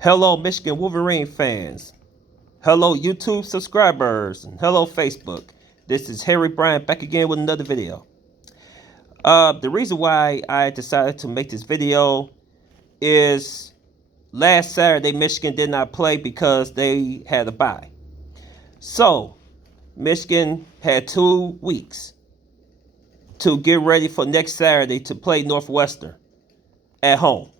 Hello, Michigan Wolverine fans. Hello, YouTube subscribers. And hello, Facebook. This is Harry Bryant back again with another video. The reason why I decided to make this video is last Saturday, Michigan did not play because they had a bye. So, Michigan had 2 weeks to get ready for next Saturday to play Northwestern at home.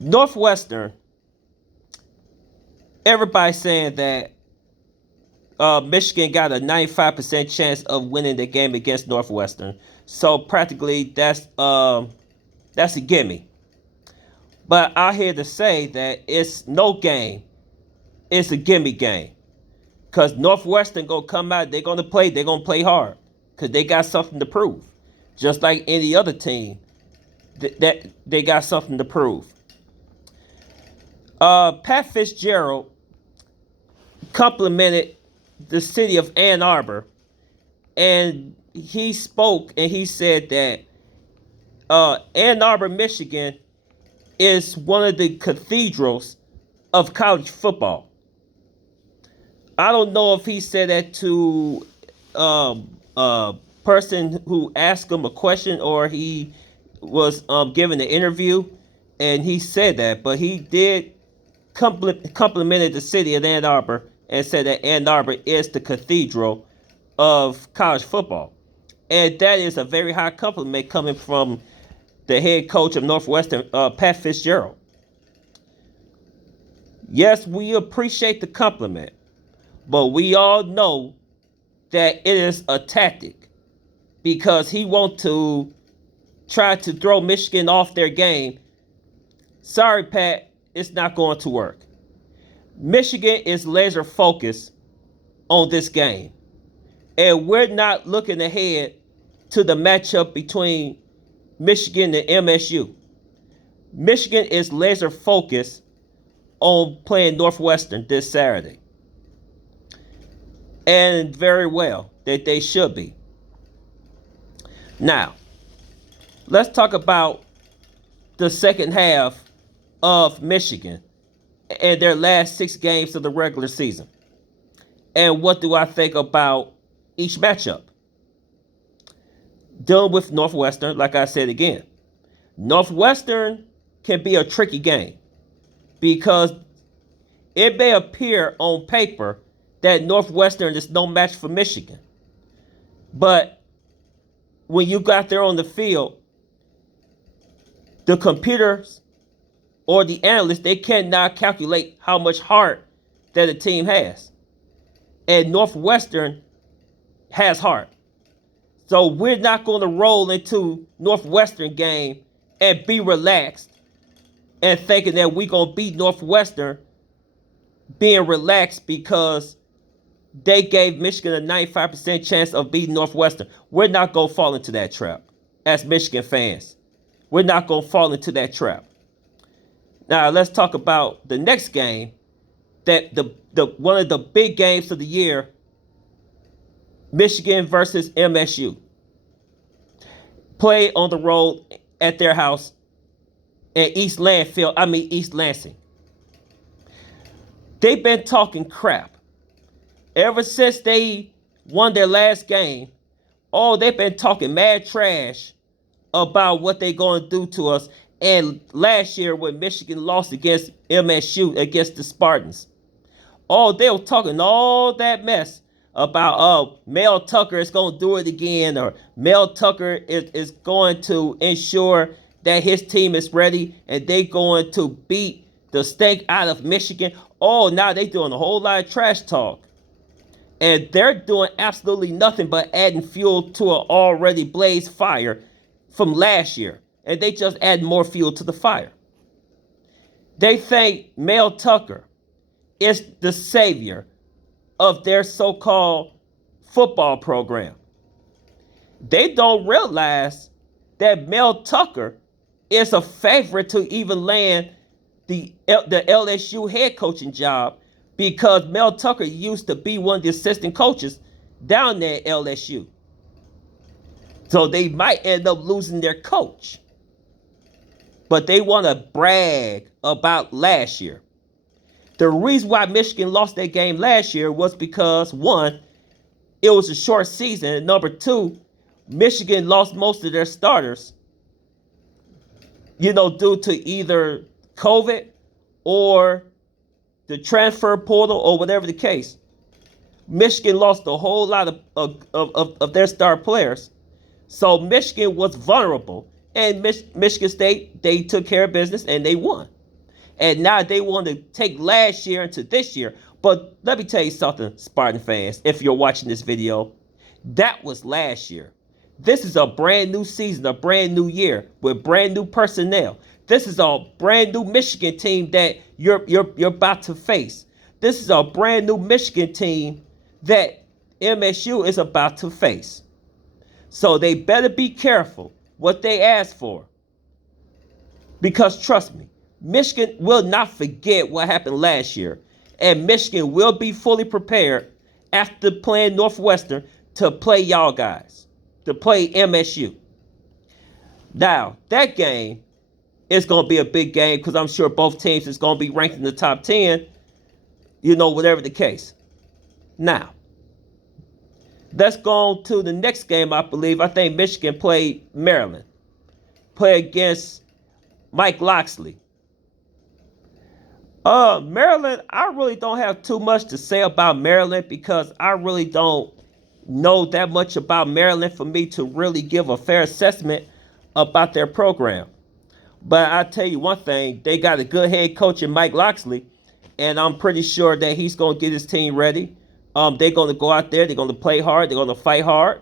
Northwestern, everybody's saying that Michigan got a 95% chance of winning the game against Northwestern. So practically that's a gimme. But I'm here to say that it's no game. It's a gimme game. Because Northwestern gonna come out, they're gonna play hard. Because they got something to prove. Just like any other team that they got something to prove. Pat Fitzgerald complimented the city of Ann Arbor, and he spoke and he said that Ann Arbor, Michigan is one of the cathedrals of college football. I don't know if he said that to a person who asked him a question or he was giving an interview and he said that, but he did complimented the city of Ann Arbor and said that Ann Arbor is the cathedral of college football. And that is a very high compliment coming from the head coach of Northwestern, Pat Fitzgerald. Yes, we appreciate the compliment, but we all know that it is a tactic because he wants to try to throw Michigan off their game. Sorry, Pat, it's not going to work. Michigan is laser focused on this game. And we're not looking ahead to the matchup between Michigan and MSU. Michigan is laser focused on playing Northwestern this Saturday. And very well, that they should be. Now, let's talk about the second half of Michigan and their last 6 games of the regular season. And what do I think about each matchup? Dealing with Northwestern, like I said again, Northwestern can be a tricky game because it may appear on paper that Northwestern is no match for Michigan. But when you got there on the field, the computers or the analysts, they cannot calculate how much heart that a team has. And Northwestern has heart. So we're not going to roll into Northwestern game and be relaxed and thinking that we're going to beat Northwestern being relaxed because they gave Michigan a 95% chance of beating Northwestern. We're not going to fall into that trap as Michigan fans. We're not going to fall into that trap. Now let's talk about the next game, that the one of the big games of the year, Michigan versus MSU. Play on the road at their house in East Lansing. They've been talking crap ever since they won their last game. Oh, they've been talking mad trash about what they're going to do to us. And last year when Michigan lost against MSU, against the Spartans, oh, they were talking all that mess about, Mel Tucker is going to do it again, or Mel Tucker is going to ensure that his team is ready and they're going to beat the stink out of Michigan. Oh, now they're doing a whole lot of trash talk. And they're doing absolutely nothing but adding fuel to an already blazed fire from last year. And they just add more fuel to the fire. They think Mel Tucker is the savior of their so-called football program. They don't realize that Mel Tucker is a favorite to even land the LSU head coaching job because Mel Tucker used to be one of the assistant coaches down there at LSU. So they might end up losing their coach. but they want to brag about last year. The reason why Michigan lost that game last year was because, one, it was a short season, and number two, Michigan lost most of their starters, due to either COVID or the transfer portal or whatever the case. Michigan lost a whole lot of their star players. So Michigan was vulnerable. And Michigan State, they took care of business and they won. And now they want to take last year into this year. But let me tell you something, Spartan fans, if you're watching this video, that was last year. This is a brand new season, a brand new year with brand new personnel. This is a brand new Michigan team that you're about to face. This is a brand new Michigan team that MSU is about to face. So they better be careful what they ask for. Because trust me, Michigan will not forget what happened last year. And Michigan will be fully prepared after playing Northwestern to play y'all guys, to play MSU. Now, that game is going to be a big game because I'm sure both teams is going to be ranked in the top 10, whatever the case. Now, let's go on to the next game, I believe. I think Michigan played Maryland. Play against Mike Locksley. Maryland, I really don't have too much to say about Maryland because I really don't know that much about Maryland for me to really give a fair assessment about their program. But I tell you one thing, they got a good head coach in Mike Locksley, and I'm pretty sure that he's going to get his team ready. They're going to go out there, they're going to play hard, they're going to fight hard.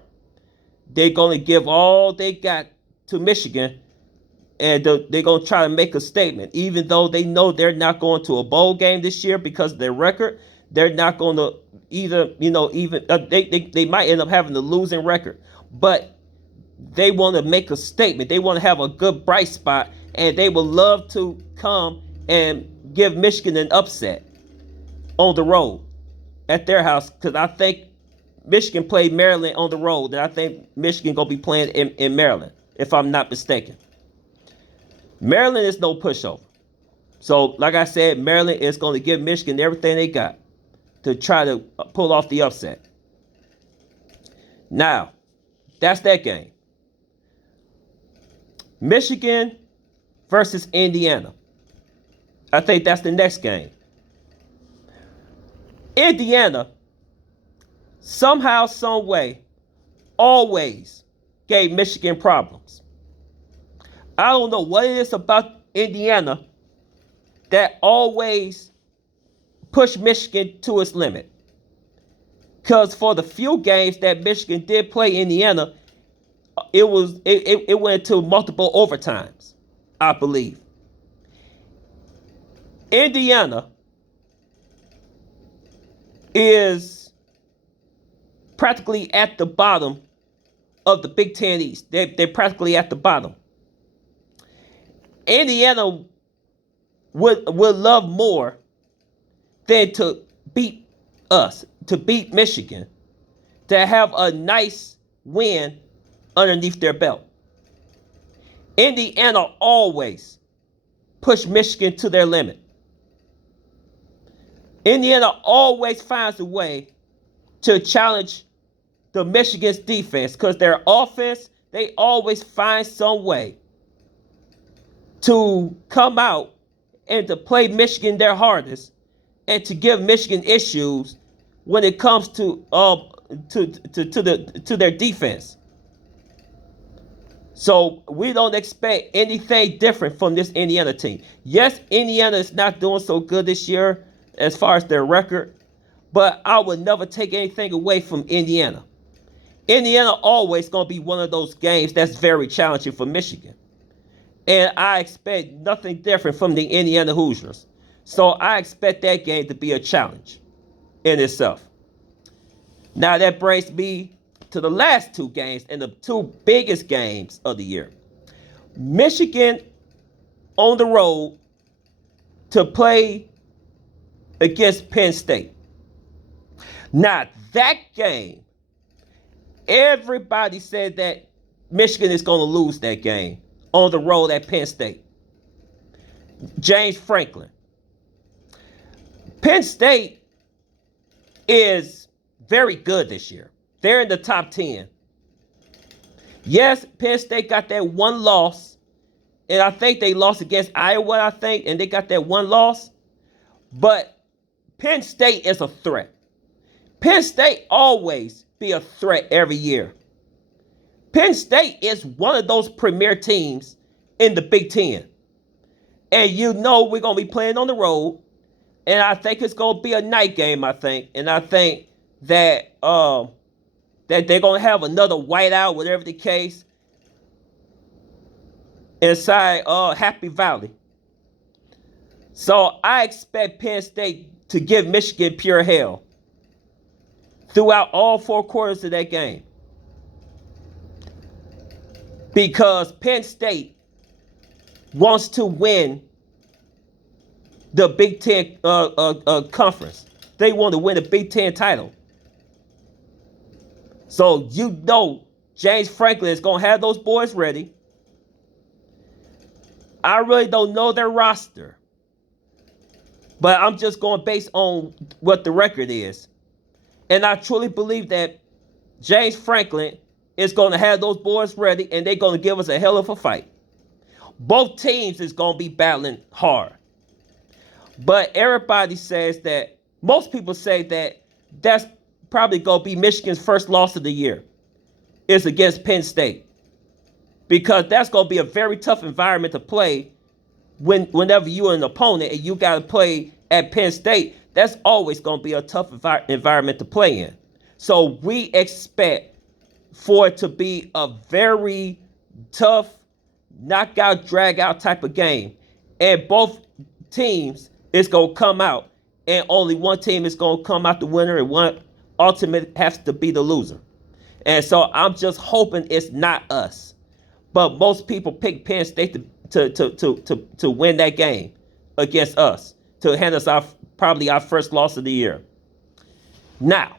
They're going to give all they got to Michigan, and they're going to try to make a statement. Even though they know they're not going to a bowl game this year because of their record, they're not going to either, they might end up having a losing record. But they want to make a statement. They want to have a good bright spot, and they would love to come and give Michigan an upset on the road at their house, because I think Michigan played Maryland on the road, and I think Michigan going to be playing in Maryland, if I'm not mistaken. Maryland is no pushover. So, like I said, Maryland is going to give Michigan everything they got to try to pull off the upset. Now, that's that game. Michigan versus Indiana. I think that's the next game. Indiana, somehow, some way, always gave Michigan problems. I don't know what it is about Indiana that always pushed Michigan to its limit. Because for the few games that Michigan did play Indiana, it went to multiple overtimes, I believe. Indiana is practically at the bottom of the Big Ten East. They're practically at the bottom. Indiana would love more than to beat us, to beat Michigan, to have a nice win underneath their belt. Indiana always push Michigan to their limit. Indiana always finds a way to challenge the Michigan's defense because their offense, they always find some way to come out and to play Michigan their hardest and to give Michigan issues when it comes to their defense. So we don't expect anything different from this Indiana team. Yes, Indiana is not doing so good this year as far as their record, but I would never take anything away from Indiana. Indiana always going to be one of those games that's very challenging for Michigan. And I expect nothing different from the Indiana Hoosiers. So I expect that game to be a challenge in itself. Now that brings me to the last two games and the two biggest games of the year. Michigan on the road to play against Penn State. Now that game, everybody said that Michigan is going to lose that game on the road at Penn State. James Franklin. Penn State is very good this year. They're in the top 10. Yes, Penn State got that one loss, and I think they lost against Iowa, and they got that one loss. But Penn State is a threat. Penn State always be a threat every year. Penn State is one of those premier teams in the Big Ten. And you know we're going to be playing on the road. And I think it's going to be a night game, I think. And I think that that they're going to have another whiteout, whatever the case, inside Happy Valley. So I expect Penn State to give Michigan pure hell throughout all 4 quarters of that game. Because Penn State wants to win the Big Ten conference. They want to win the Big Ten title. So you know James Franklin is going to have those boys ready. I really don't know their roster. But I'm just going based on what the record is. And I truly believe that James Franklin is going to have those boys ready, and they're going to give us a hell of a fight. Both teams is going to be battling hard. But everybody says that, most people say that that's probably going to be Michigan's first loss of the year. It's against Penn State. Because that's going to be a very tough environment to play whenever you're an opponent and you got to play at Penn State. That's always going to be a tough environment to play in. So we expect for it to be a very tough, knockout, drag-out type of game. And both teams is going to come out, and only one team is going to come out the winner, and one ultimate has to be the loser. And so I'm just hoping it's not us. But most people pick Penn State to win that game against us, to hand us probably our first loss of the year. Now,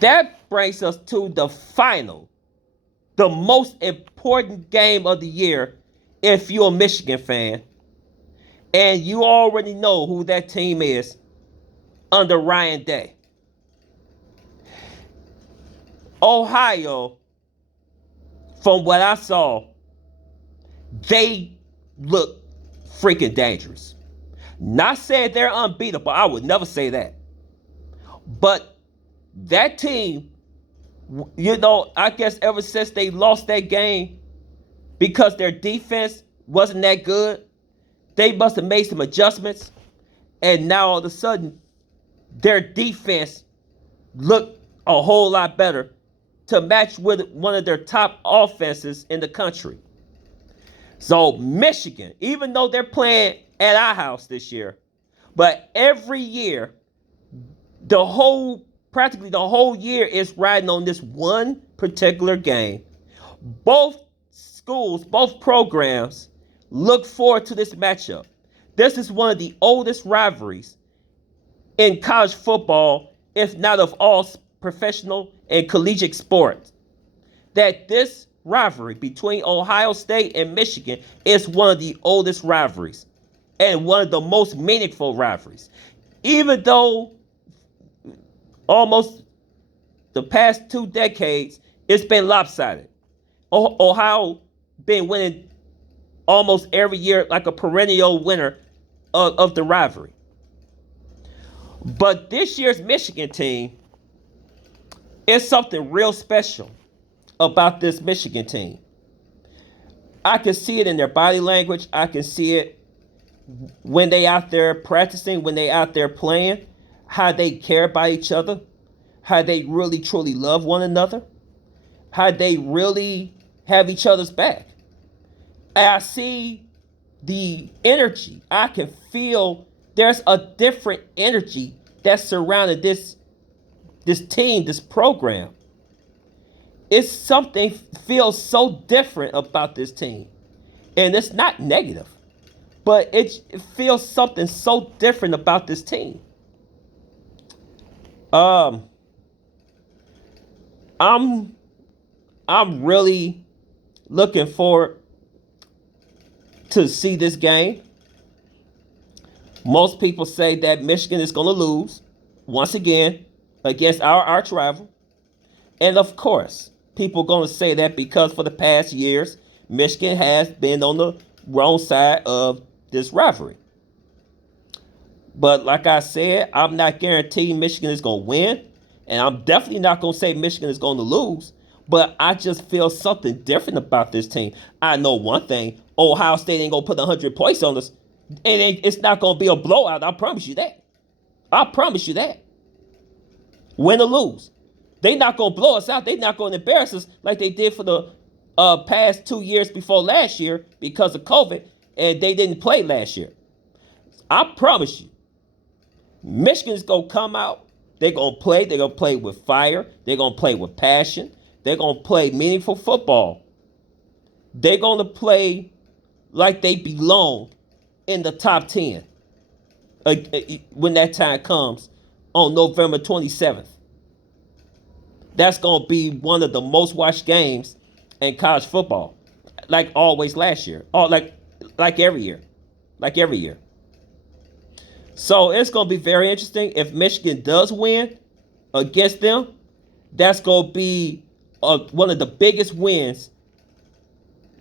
that brings us to the final, the most important game of the year if you're a Michigan fan. And you already know who that team is under Ryan Day. Ohio, from what I saw, they look freaking dangerous. Not saying they're unbeatable. I would never say that. But that team, you know, I guess ever since they lost that game, because their defense wasn't that good, they must have made some adjustments. And now all of a sudden, their defense looked a whole lot better to match with one of their top offenses in the country. So Michigan, even though they're playing at our house this year, but every year, practically the whole year is riding on this one particular game. Both schools, both programs look forward to this matchup. This is one of the oldest rivalries in college football, if not of all professional and collegiate sports. That this rivalry between Ohio State and Michigan is one of the oldest rivalries and one of the most meaningful rivalries. Even though almost the past 2 decades, it's been lopsided. Ohio been winning almost every year, like a perennial winner of the rivalry. But this year's Michigan team is something real special about this Michigan team. I can see it in their body language. I can see it when they out there practicing, when they out there playing, how they care about each other, how they really truly love one another, how they really have each other's back. I see the energy. I can feel there's a different energy that's surrounded this team, this program. It's something feels so different about this team. And it's not negative, but it feels something so different about this team. I'm really looking forward to see this game. Most people say that Michigan is going to lose once again against our arch rival. And of course, people are going to say that because for the past years, Michigan has been on the wrong side of this rivalry. But like I said, I'm not guaranteeing Michigan is going to win. And I'm definitely not going to say Michigan is going to lose. But I just feel something different about this team. I know one thing. Ohio State ain't going to put 100 points on us. And it's not going to be a blowout. I promise you that. I promise you that. Win or lose. They not going to blow us out. They not going to embarrass us like they did for the past 2 years before last year because of COVID. And they didn't play last year. I promise you. Michigan's going to come out. They're going to play. They're going to play with fire. They're going to play with passion. They're going to play meaningful football. They're going to play like they belong in the top 10 when that time comes on November 27th. That's going to be one of the most watched games in college football. Like always last year. Like every year. Like every year. So it's going to be very interesting. If Michigan does win against them, that's going to be one of the biggest wins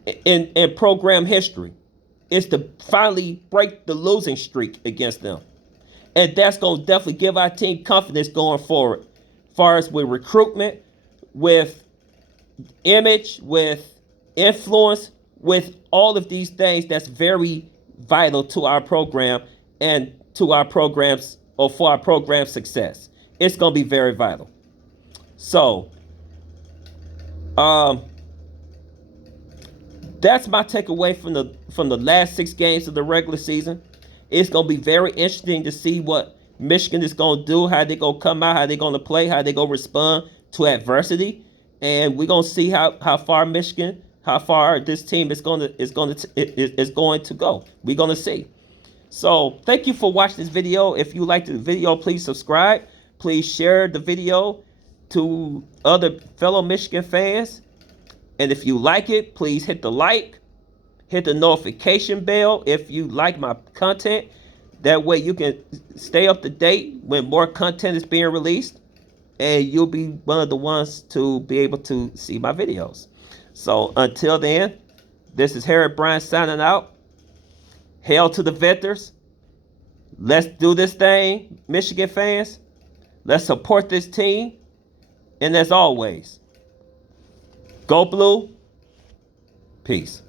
in program history. Is to finally break the losing streak against them. And that's going to definitely give our team confidence going forward. As far as with recruitment, with image, with influence, with all of these things that's very vital to our program and to our programs or for our program success. It's going to be very vital. So, that's my takeaway from the last 6 games of the regular season. It's going to be very interesting to see what Michigan is going to do, how they going to come out, how they going to play, how they going to respond to adversity, and we're going to see how far this team is going to go. We're going to see. So thank you for watching this video. If you liked the video, please subscribe. Please share the video to other fellow Michigan fans. And if you like it, please hit the like, hit the notification bell if you like my content. That way you can stay up to date when more content is being released. And you'll be one of the ones to be able to see my videos. So until then, this is Harry Bryan signing out. Hail to the Venters. Let's do this thing, Michigan fans. Let's support this team. And as always, go blue. Peace.